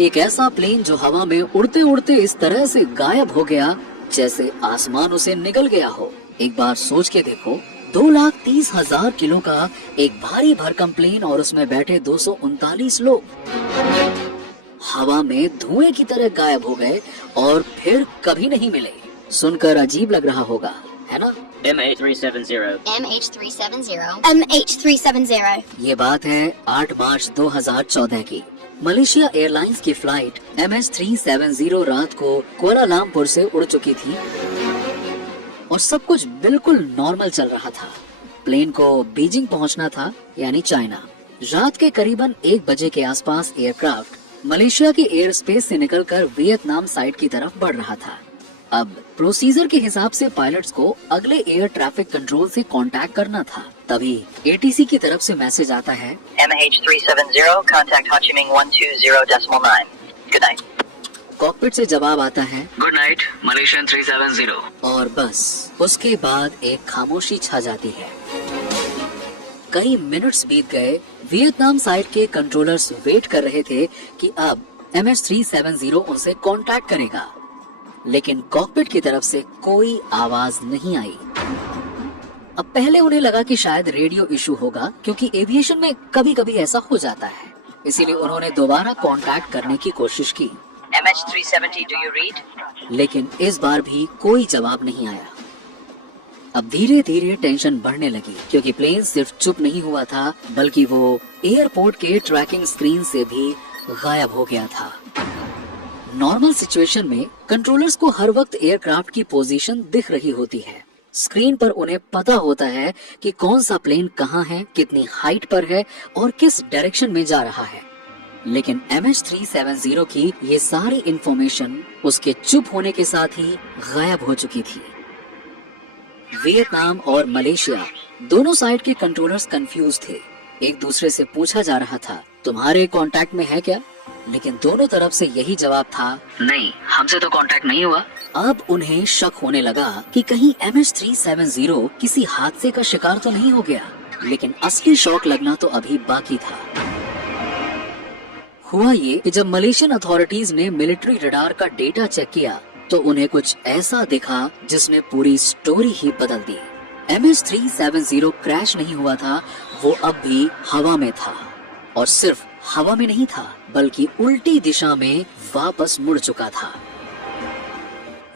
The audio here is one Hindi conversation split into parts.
एक ऐसा प्लेन जो हवा में उड़ते उड़ते इस तरह से गायब हो गया जैसे आसमान उसे निगल गया हो। एक बार सोच के देखो, 2,30,000 किलो का एक भारी भरकम प्लेन और उसमें बैठे 239 लोग हवा में धुएं की तरह गायब हो गए और फिर कभी नहीं मिले। सुनकर अजीब लग रहा होगा, है ना? MH370 MH370 ये बात है 8 मार्च 2014 की। मलेशिया एयरलाइंस की फ्लाइट MH370 रात को कुआलालंपुर से उड़ चुकी थी और सब कुछ बिल्कुल नॉर्मल चल रहा था। प्लेन को बीजिंग पहुंचना था, यानी चाइना। रात के करीबन 1 बजे के आसपास एयरक्राफ्ट मलेशिया के एयर स्पेस से निकलकर वियतनाम साइड की तरफ बढ़ रहा था। अब प्रोसीजर के हिसाब से पायलट्स को अगले एयर ट्रैफिक कंट्रोल से कांटेक्ट करना था। तभी ATC की तरफ से मैसेज आता है, MH370 contact Ho Chi Minh 120.9. Good night. Cockpit से जवाब आता है, गुड नाइट मलेशियन 370। और बस उसके बाद एक खामोशी छा जाती है। कई मिनट्स बीत गए। वियतनाम साइड के कंट्रोलर्स वेट कर रहे थे कि अब MH370 उनसे कांटेक्ट करेगा, लेकिन कॉकपिट की तरफ से कोई आवाज नहीं आई। अब पहले उन्हें लगा कि शायद रेडियो इशू होगा, क्योंकि एविएशन में कभी कभी ऐसा हो जाता है। इसीलिए उन्होंने दोबारा कांटेक्ट करने की कोशिश की, MH370, do you read? लेकिन इस बार भी कोई जवाब नहीं आया। अब धीरे धीरे टेंशन बढ़ने लगी, क्योंकि प्लेन सिर्फ चुप नहीं हुआ था, बल्कि वो एयरपोर्ट के ट्रैकिंग स्क्रीन से भी गायब हो गया था। नॉर्मल सिचुएशन में कंट्रोलर्स को हर वक्त एयरक्राफ्ट की पोजीशन दिख रही होती है। स्क्रीन पर उन्हें पता होता है कि कौन सा प्लेन कहाँ है, कितनी हाइट पर है और किस डायरेक्शन में जा रहा है। लेकिन MH370 की ये सारी इंफॉर्मेशन उसके चुप होने के साथ ही गायब हो चुकी थी। वियतनाम और मलेशिया दोनों साइड के कंट्रोलर्स कंफ्यूज थे। एक दूसरे से पूछा जा रहा था, तुम्हारे कांटेक्ट में है क्या? लेकिन दोनों तरफ से यही जवाब था, नहीं, हमसे तो कांटेक्ट नहीं हुआ। अब उन्हें शक होने लगा कि कहीं MH370 किसी हादसे का शिकार तो नहीं हो गया। लेकिन असली शॉक लगना तो अभी बाकी था। हुआ ये कि जब मलेशियन अथॉरिटीज ने मिलिट्री रडार का डेटा चेक किया तो उन्हें कुछ ऐसा दिखा जिसने पूरी स्टोरी ही बदल दी। MH370 क्रैश नहीं हुआ था, वो अब भी हवा में था, और सिर्फ हवा में नहीं था बल्कि उल्टी दिशा में वापस मुड़ चुका था।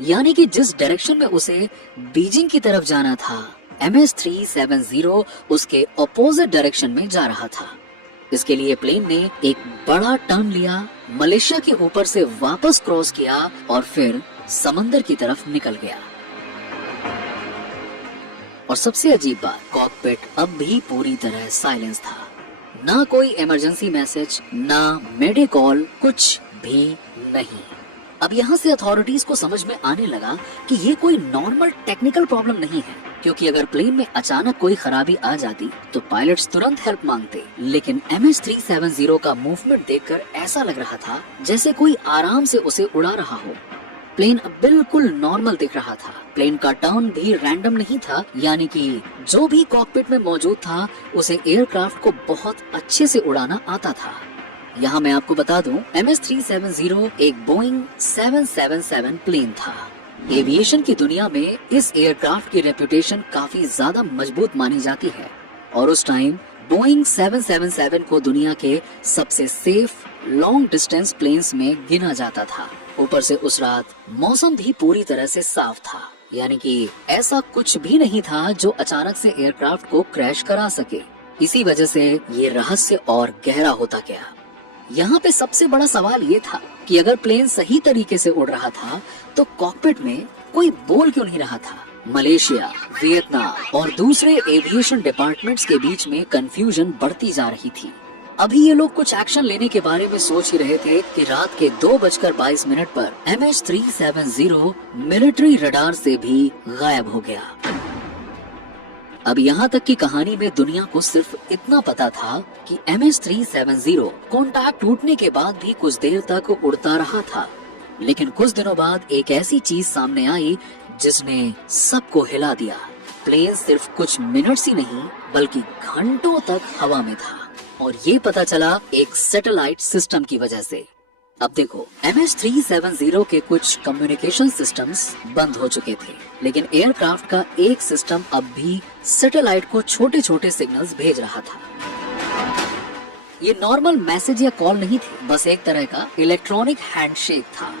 यानी कि जिस डायरेक्शन में उसे बीजिंग की तरफ जाना था, MH370 उसके ऑपोजिट डायरेक्शन में जा रहा था। इसके लिए प्लेन ने एक बड़ा टर्न लिया, मलेशिया के ऊपर से वापस क्रॉस किया और फिर समंदर की तरफ निकल गया। और सबसे अजीब बात, कॉकपिट अब भी पूरी तरह साइलेंस था। ना कोई इमरजेंसी मैसेज, ना मेडे कॉल, कुछ भी नहीं। अब यहाँ से अथॉरिटीज को समझ में आने लगा कि ये कोई नॉर्मल टेक्निकल प्रॉब्लम नहीं है, क्योंकि अगर प्लेन में अचानक कोई खराबी आ जाती तो पायलट्स तुरंत हेल्प मांगते। लेकिन MH370 का मूवमेंट देखकर ऐसा लग रहा था जैसे कोई आराम से उसे उड़ा रहा हो। प्लेन अब बिल्कुल नॉर्मल दिख रहा था। प्लेन का टर्न भी रैंडम नहीं था, यानी कि जो भी कॉकपिट में मौजूद था उसे एयरक्राफ्ट को बहुत अच्छे से उड़ाना आता था। यहाँ मैं आपको बता दूं, MH370 एक बोइंग 777 प्लेन था। एविएशन की दुनिया में इस एयरक्राफ्ट की रेपुटेशन काफी ज्यादा मजबूत मानी जाती है, और उस टाइम बोइंग 777 को दुनिया के सबसे सेफ लॉन्ग डिस्टेंस प्लेन्स में गिना जाता था। ऊपर से उस रात मौसम भी पूरी तरह से साफ था, यानी कि ऐसा कुछ भी नहीं था जो अचानक से एयरक्राफ्ट को क्रैश करा सके। इसी वजह से ये रहस्य और गहरा होता गया। यहाँ पे सबसे बड़ा सवाल ये था कि अगर प्लेन सही तरीके से उड़ रहा था तो कॉकपिट में कोई बोल क्यों नहीं रहा था? मलेशिया, वियतनाम और दूसरे एविएशन डिपार्टमेंट्स के बीच में कंफ्यूजन बढ़ती जा रही थी। अभी ये लोग कुछ एक्शन लेने के बारे में सोच ही रहे थे कि रात के 2:22 पर MH370 मिलिट्री रडार से भी गायब हो गया। अब यहाँ तक की कहानी में दुनिया को सिर्फ इतना पता था कि MH370 कॉन्टैक्ट टूटने के बाद भी कुछ देर तक उड़ता रहा था। लेकिन कुछ दिनों बाद एक ऐसी चीज सामने आई जिसने सबको हिला दिया। प्लेन सिर्फ कुछ मिनट्स ही नहीं बल्कि घंटों तक हवा में था, और ये पता चला एक सैटेलाइट सिस्टम की वजह से। अब देखो, MH370 के कुछ कम्युनिकेशन सिस्टम्स बंद हो चुके थे, लेकिन एयरक्राफ्ट का एक सिस्टम अब भी सैटेलाइट को छोटे छोटे सिग्नल्स भेज रहा था। ये नॉर्मल मैसेज या कॉल नहीं थी, बस एक तरह का इलेक्ट्रॉनिक हैंडशेक था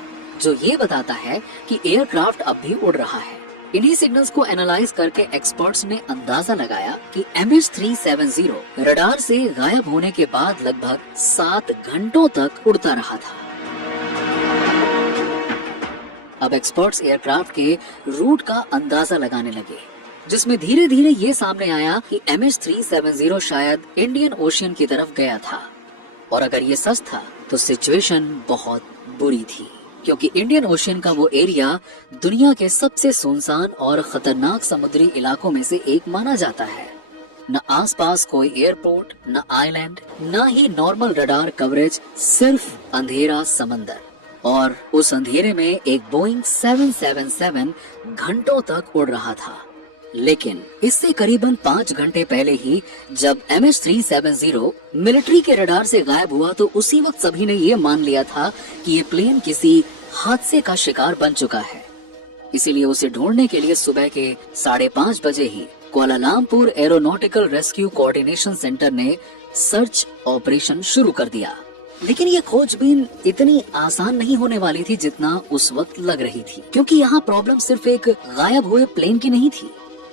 जो ये बताता है कि एयरक्राफ्ट अब भी उड़ रहा है। इन्हीं सिग्नल्स को एनालाइज करके एक्सपर्ट्स ने अंदाजा लगाया कि MH370 रडार से गायब होने के बाद लगभग 7 घंटों तक उड़ता रहा था। अब एक्सपर्ट्स एयरक्राफ्ट के रूट का अंदाजा लगाने लगे, जिसमें धीरे धीरे ये सामने आया कि MH370 शायद इंडियन ओशियन की तरफ गया था। और अगर ये सच था तो सिचुएशन बहुत बुरी थी, क्योंकि इंडियन ओशियन का वो एरिया दुनिया के सबसे सुनसान और खतरनाक समुद्री इलाकों में से एक माना जाता है। न आसपास कोई एयरपोर्ट, न आइलैंड, न ही नॉर्मल रडार कवरेज, सिर्फ अंधेरा समंदर। और उस अंधेरे में एक बोइंग 777 घंटों तक उड़ रहा था। लेकिन इससे करीबन 5 घंटे पहले ही जब MH370 मिलिट्री के रडार से गायब हुआ, तो उसी वक्त सभी ने ये मान लिया था कि ये प्लेन किसी हादसे का शिकार बन चुका है। इसीलिए उसे ढूंढने के लिए सुबह के 5:30 बजे ही Kuala Lumpur aeronautical rescue coordination centre ने सर्च ऑपरेशन शुरू कर दिया। लेकिन ये खोजबीन इतनी आसान नहीं होने वाली थी जितना उस वक्त लग रही थी, क्योंकि यहाँ प्रॉब्लम सिर्फ एक गायब हुए प्लेन की नहीं थी।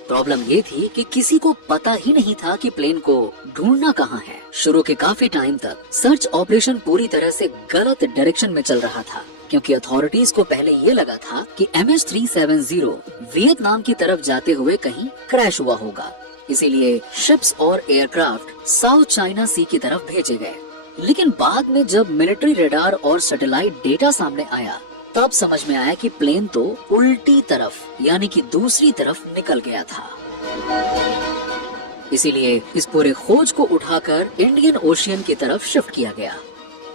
प्रॉब्लम ये थी कि किसी को पता ही नहीं था कि प्लेन को ढूंढना कहाँ है। शुरू के काफी टाइम तक सर्च ऑपरेशन पूरी तरह से गलत डायरेक्शन में चल रहा था, क्योंकि अथॉरिटीज को पहले ये लगा था कि MH370 वियतनाम की तरफ जाते हुए कहीं क्रैश हुआ होगा। इसीलिए शिप्स और एयरक्राफ्ट साउथ चाइना सी की तरफ भेजे गए। लेकिन बाद में जब मिलिट्री रडार और सैटेलाइट डेटा सामने आया, तब समझ में आया कि प्लेन तो उल्टी तरफ यानी कि दूसरी तरफ निकल गया था। इसीलिए इस पूरे खोज को उठाकर इंडियन ओशियन की तरफ शिफ्ट किया गया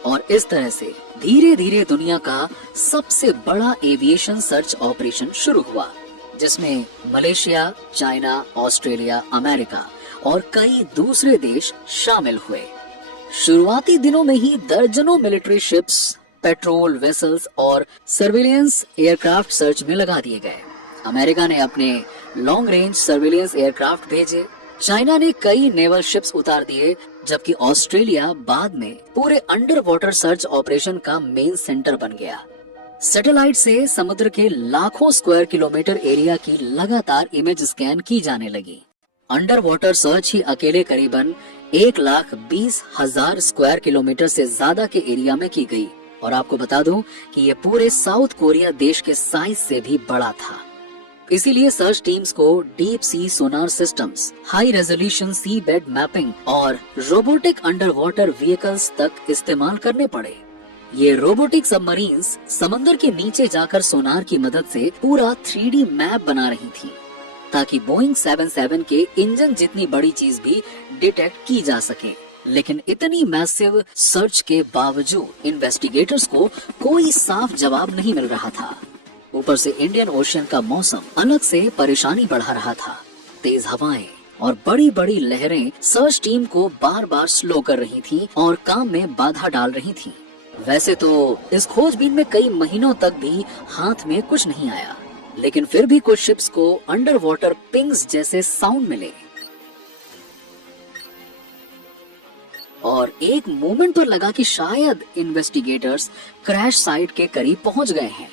और इस तरह से धीरे धीरे दुनिया का सबसे बड़ा एविएशन सर्च ऑपरेशन शुरू हुआ, जिसमें मलेशिया, चाइना, ऑस्ट्रेलिया, अमेरिका और कई दूसरे देश शामिल हुए। शुरुआती दिनों में ही दर्जनों मिलिट्री शिप्स, पेट्रोल वेसल्स और सर्विलेंस एयरक्राफ्ट सर्च में लगा दिए गए। अमेरिका ने अपने लॉन्ग रेंज सर्विलेंस एयरक्राफ्ट भेजे, चाइना ने कई नेवल शिप्स उतार दिए, जबकि ऑस्ट्रेलिया बाद में पूरे अंडर वाटर सर्च ऑपरेशन का मेन सेंटर बन गया। सैटेलाइट से समुद्र के लाखों स्क्वायर किलोमीटर एरिया की लगातार इमेज स्कैन की जाने लगी। अंडर वाटर सर्च ही अकेले करीबन 1,20,000 स्क्वायर किलोमीटर से ज्यादा के एरिया में की गई। और आपको बता दूं कि ये पूरे साउथ कोरिया देश के साइज से भी बड़ा था। इसीलिए सर्च टीम्स को डीप सी सोनार सिस्टम्स, हाई रेजोल्यूशन सी बेड मैपिंग और रोबोटिक अंडर वाटर व्हीकल्स तक इस्तेमाल करने पड़े। ये रोबोटिक सबमरीन्स समंदर के नीचे जाकर सोनार की मदद से पूरा 3D मैप बना रही थी, ताकि बोइंग 77 के इंजन जितनी बड़ी चीज भी डिटेक्ट की जा सके। लेकिन इतनी मैसिव सर्च के बावजूद इन्वेस्टिगेटर्स को कोई साफ जवाब नहीं मिल रहा था। ऊपर से इंडियन ओशियन का मौसम अलग से परेशानी बढ़ा रहा था। तेज हवाएं और बड़ी बड़ी लहरें सर्च टीम को बार बार स्लो कर रही थी और काम में बाधा डाल रही थी। वैसे तो इस खोजबीन में कई महीनों तक भी हाथ में कुछ नहीं आया, लेकिन फिर भी कुछ शिप्स को अंडर वाटर पिंग्स जैसे साउंड मिले और एक मोमेंट पर लगा कि शायद इन्वेस्टिगेटर्स क्रैश साइट के करीब पहुंच गए हैं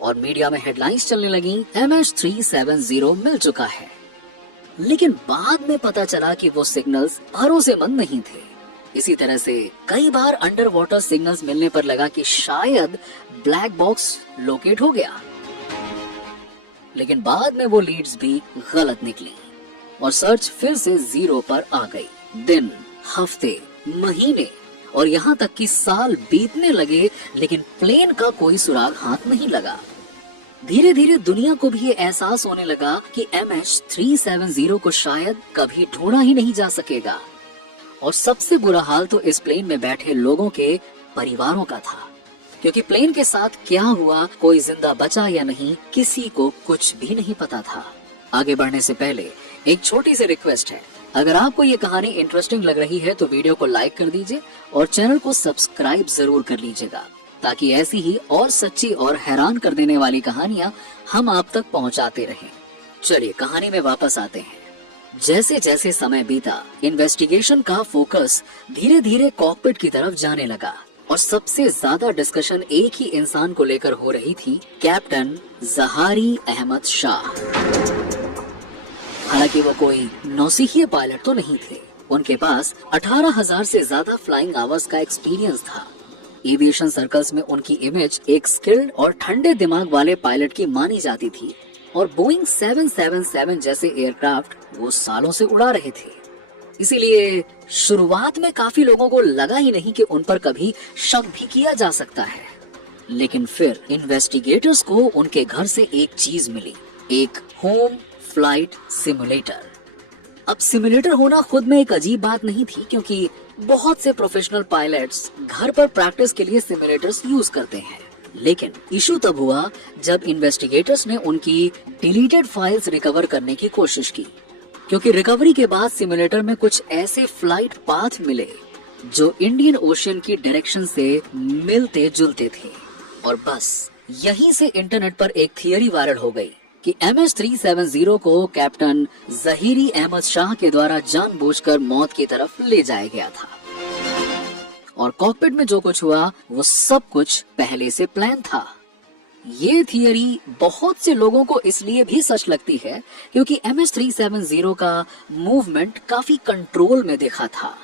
और मीडिया में हेडलाइंस चलने लगी, MH370 मिल चुका है। लेकिन बाद में पता चला कि वो सिग्नल्स भरोसेमंद नहीं थे। इसी तरह से कई बार अंडर वाटर सिग्नल्स मिलने पर लगा कि शायद ब्लैक बॉक्स लोकेट हो गया, लेकिन बाद में वो लीड्स भी गलत निकली और सर्च फिर से 0 पर आ गई। दिन, हफ्ते, महीने और यहाँ तक कि साल बीतने लगे, लेकिन प्लेन का कोई सुराग हाथ नहीं लगा। धीरे धीरे दुनिया को भी ये एहसास होने लगा कि MH370 को शायद कभी ढूंढा ही नहीं जा सकेगा। और सबसे बुरा हाल तो इस प्लेन में बैठे लोगों के परिवारों का था, क्योंकि प्लेन के साथ क्या हुआ, कोई जिंदा बचा या नहीं, किसी को कुछ भी नहीं पता था। आगे बढ़ने से पहले एक छोटी सी रिक्वेस्ट है, अगर आपको ये कहानी इंटरेस्टिंग लग रही है तो वीडियो को लाइक कर दीजिए और चैनल को सब्सक्राइब जरूर कर लीजिएगा। ताकि ऐसी ही और सच्ची और हैरान कर देने वाली कहानियां हम आप तक पहुंचाते रहें। चलिए कहानी में वापस आते हैं। जैसे जैसे समय बीता, इन्वेस्टिगेशन का फोकस धीरे धीरे कॉकपिट की तरफ जाने लगा और सबसे ज्यादा डिस्कशन एक ही इंसान को लेकर हो रही थी, कैप्टन जहारी अहमद शाह। हालांकि वो कोई नौसिखिए पायलट तो नहीं थे, उनके पास 18,000 से ज्यादा फ्लाइंग आवर्स का एक्सपीरियंस था। एविएशन सर्कल्स में उनकी इमेज एक स्किल्ड और ठंडे दिमाग वाले पायलट की मानी जाती थी और बोइंग 777 जैसे एयरक्राफ्ट वो सालों से उड़ा रहे थे। इसीलिए शुरुआत में काफी लोगों को लगा ही नहीं कि उन पर कभी शक भी किया जा सकता है। लेकिन फिर इन्वेस्टिगेटर्स को उनके घर से एक चीज मिली, एक होम फ्लाइट सिमुलेटर। अब सिमुलेटर होना खुद में एक अजीब बात नहीं थी, क्योंकि बहुत से प्रोफेशनल पायलट्स घर पर प्रैक्टिस के लिए सिमुलेटर्स यूज करते हैं। लेकिन इशू तब हुआ जब इन्वेस्टिगेटर्स ने उनकी डिलीटेड फाइल्स रिकवर करने की कोशिश की, क्योंकि रिकवरी के बाद सिमुलेटर में कुछ ऐसे फ्लाइट पाथ मिले जो इंडियन ओशियन की डायरेक्शन से मिलते जुलते थे। और बस यहीं से इंटरनेट पर एक थियरी वायरल हो गई कि MS-370 को कैप्टन जहीरी अहमद शाह के द्वारा जानबूझकर मौत की तरफ ले जाया गया था। और कॉकपिट में जो कुछ हुआ वो सब कुछ पहले से प्लान था। ये थियरी बहुत से लोगों को इसलिए भी सच लगती है क्योंकि MS-370 का मूवमेंट काफी कंट्रोल में देखा था।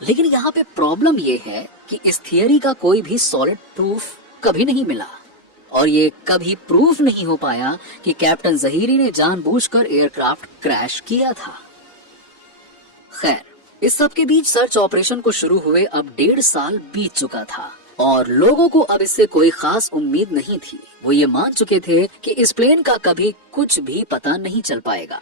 लेकिन यहाँ पे प्रॉब्लम ये है कि इस थियरी का कोई भी सॉलिड प्रूफ कभी नहीं मिला और ये कभी प्रूफ नहीं हो पाया कि कैप्टन जहीरी ने जानबूझकर एयरक्राफ्ट क्रैश किया था। खैर, इस सब के बीच सर्च ऑपरेशन को शुरू हुए अब 1.5 साल बीत चुका था और लोगों को अब इससे कोई खास उम्मीद नहीं थी। वो ये मान चुके थे कि इस प्लेन का कभी कुछ भी पता नहीं चल पाएगा।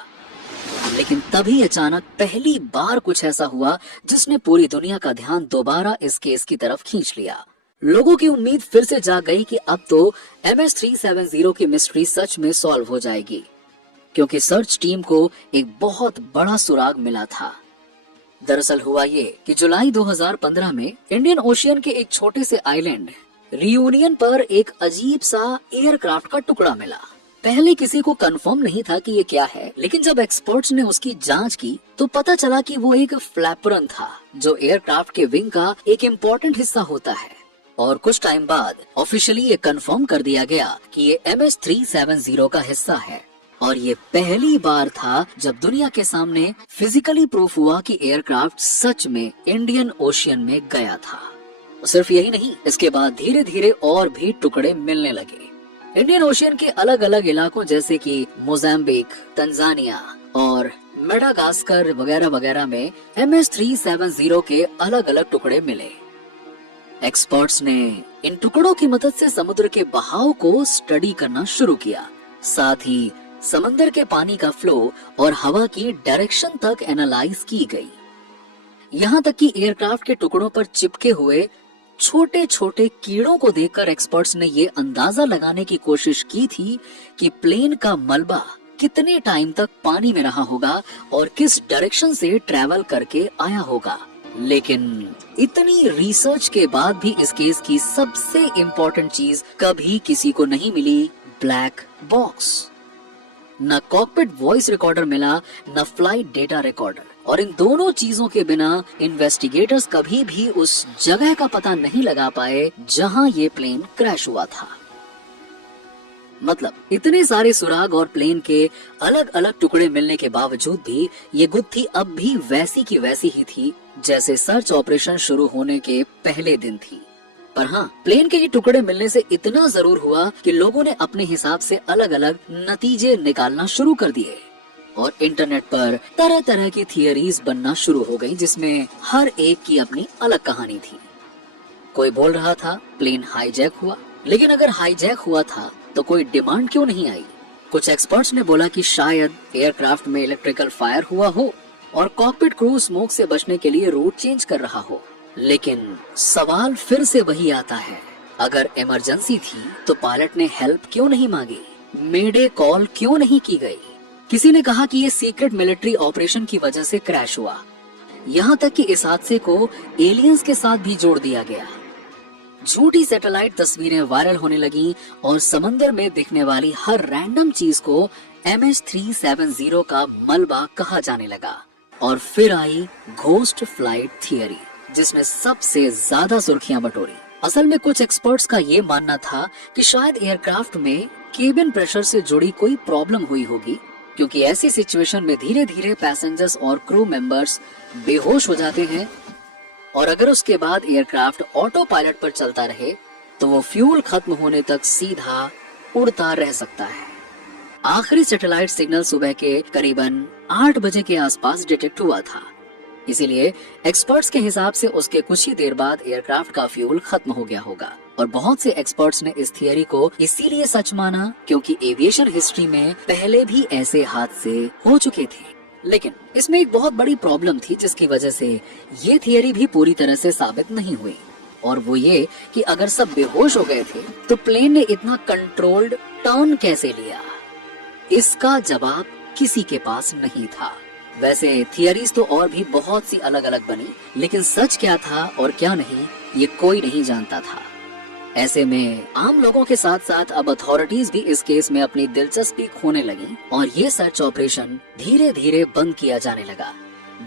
लेकिन तभी अचानक पहली बार कुछ ऐसा हुआ जिसने पूरी दुनिया का ध्यान दोबारा इस केस की तरफ खींच लिया। लोगों की उम्मीद फिर से जाग गई कि अब तो MS-370 की मिस्ट्री सच में सॉल्व हो जाएगी, क्योंकि सर्च टीम को एक बहुत बड़ा सुराग मिला था। दरअसल हुआ ये कि जुलाई 2015 में इंडियन ओशियन के एक छोटे से आइलैंड रियूनियन पर एक अजीब सा एयरक्राफ्ट का टुकड़ा मिला। पहले किसी को कंफर्म नहीं था कि ये क्या है, लेकिन जब एक्सपर्ट्स ने उसकी जांच की तो पता चला कि वो एक फ्लैपरन था जो एयरक्राफ्ट के विंग का एक इम्पोर्टेंट हिस्सा होता है। और कुछ टाइम बाद ऑफिशियली ये कंफर्म कर दिया गया कि ये MS-370 का हिस्सा है। और ये पहली बार था जब दुनिया के सामने फिजिकली प्रूफ हुआ कि एयरक्राफ्ट सच में इंडियन ओशियन में गया था। सिर्फ यही नहीं, इसके बाद धीरे धीरे और भी टुकड़े मिलने लगे। इंडियन ओशियन के अलग अलग इलाकों जैसे कि मोजाम्बिक, तंजानिया और मेडागास्कर वगैरह वगैरह में MS-370 के अलग अलग टुकड़े मिले। एक्सपर्ट्स ने इन टुकड़ों की मदद से समुद्र के बहाव को स्टडी करना शुरू किया। साथ ही समंदर के पानी का फ्लो और हवा की डायरेक्शन तक एनालाइज की गई। यहाँ तक कि एयरक्राफ्ट के टुकड़ों पर चिपके हुए छोटे छोटे कीड़ों को देखकर एक्सपर्ट्स ने ये अंदाजा लगाने की कोशिश की थी कि प्लेन का मलबा कितने टाइम तक पानी में रहा होगा और किस डायरेक्शन से ट्रैवल करके आया होगा। लेकिन इतनी रिसर्च के बाद भी इस केस की सबसे इम्पोर्टेंट चीज कभी किसी को नहीं मिली, ब्लैक बॉक्स। न कॉकपिट वॉइस रिकॉर्डर मिला, न फ्लाइट डेटा रिकॉर्डर। और इन दोनों चीजों के बिना इन्वेस्टिगेटर्स कभी भी उस जगह का पता नहीं लगा पाए जहां ये प्लेन क्रैश हुआ था। मतलब इतने सारे सुराग और प्लेन के अलग अलग टुकड़े मिलने के बावजूद भी ये गुत्थी अब भी वैसी की वैसी ही थी जैसे सर्च ऑपरेशन शुरू होने के पहले दिन थी। पर हाँ, प्लेन के ये टुकड़े मिलने से इतना जरूर हुआ कि लोगों ने अपने हिसाब से अलग अलग नतीजे निकालना शुरू कर दिए और इंटरनेट पर तरह तरह की थियरीज बनना शुरू हो गई, जिसमें हर एक की अपनी अलग कहानी थी। कोई बोल रहा था प्लेन हाईजैक हुआ, लेकिन अगर हाईजैक हुआ था तो कोई डिमांड क्यों नहीं आई। कुछ एक्सपर्ट्स ने बोला कि शायद एयरक्राफ्ट में इलेक्ट्रिकल फायर हुआ हो और कॉकपिट क्रू स्मोक से बचने के लिए रूट चेंज कर रहा हो। लेकिन सवाल फिर से वही आता है, अगर इमरजेंसी थी तो पायलट ने हेल्प क्यों नहीं मांगी, मेडे कॉल क्यों नहीं की गई। किसी ने कहा कि ये सीक्रेट मिलिट्री ऑपरेशन की वजह से क्रैश हुआ। यहाँ तक कि इस हादसे को एलियंस के साथ भी जोड़ दिया गया। झूठी सैटेलाइट तस्वीरें वायरल होने लगी और समंदर में दिखने वाली हर रैंडम चीज को MH370 का मलबा कहा जाने लगा। और फिर आई घोस्ट फ्लाइट थियरी, जिसने सबसे ज्यादा सुर्खियां बटोरी। असल में कुछ एक्सपर्ट्स का ये मानना था कि शायद एयरक्राफ्ट में केबिन प्रेशर से जुड़ी कोई प्रॉब्लम हुई होगी, क्योंकि ऐसी सिचुएशन में धीरे धीरे पैसेंजर्स और क्रू मेंबर्स बेहोश हो जाते हैं और अगर उसके बाद एयरक्राफ्ट ऑटो पायलट पर चलता रहे तो वो फ्यूल खत्म होने तक सीधा उड़ता रह सकता है। आखिरी सैटेलाइट सिग्नल सुबह के करीबन 8 बजे के आसपास डिटेक्ट हुआ था, इसीलिए एक्सपर्ट्स के हिसाब से उसके कुछ ही देर बाद एयरक्राफ्ट का फ्यूल खत्म हो गया होगा। और बहुत से एक्सपर्ट्स ने इस थियरी को इसीलिए सच माना क्योंकि एविएशन हिस्ट्री में पहले भी ऐसे हादसे हो चुके थे। लेकिन इसमें एक बहुत बड़ी प्रॉब्लम थी जिसकी वजह से ये थियरी भी पूरी तरह से साबित नहीं हुई, और वो ये कि अगर सब बेहोश हो गए थे तो प्लेन ने इतना कंट्रोल्ड टर्न कैसे लिया? इसका जवाब किसी के पास नहीं था। वैसे थियरीज तो और भी बहुत सी अलग अलग बनी, लेकिन सच क्या था और क्या नहीं ये कोई नहीं जानता था। ऐसे में आम लोगों के साथ साथ अब अथॉरिटीज भी इस केस में अपनी दिलचस्पी खोने लगी और ये सर्च ऑपरेशन धीरे धीरे बंद किया जाने लगा।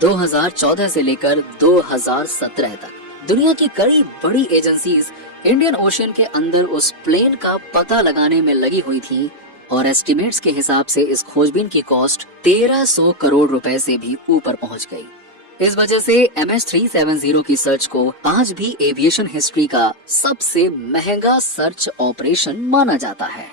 2014 से लेकर 2017 तक दुनिया की कई बड़ी एजेंसीज इंडियन ओशन के अंदर उस प्लेन का पता लगाने में लगी हुई थी और एस्टिमेट्स के हिसाब से इस खोजबीन की कॉस्ट 1300 करोड़ रुपए से भी ऊपर पहुंच गई। इस वजह से MH370 की सर्च को आज भी एविएशन हिस्ट्री का सबसे महंगा सर्च ऑपरेशन माना जाता है।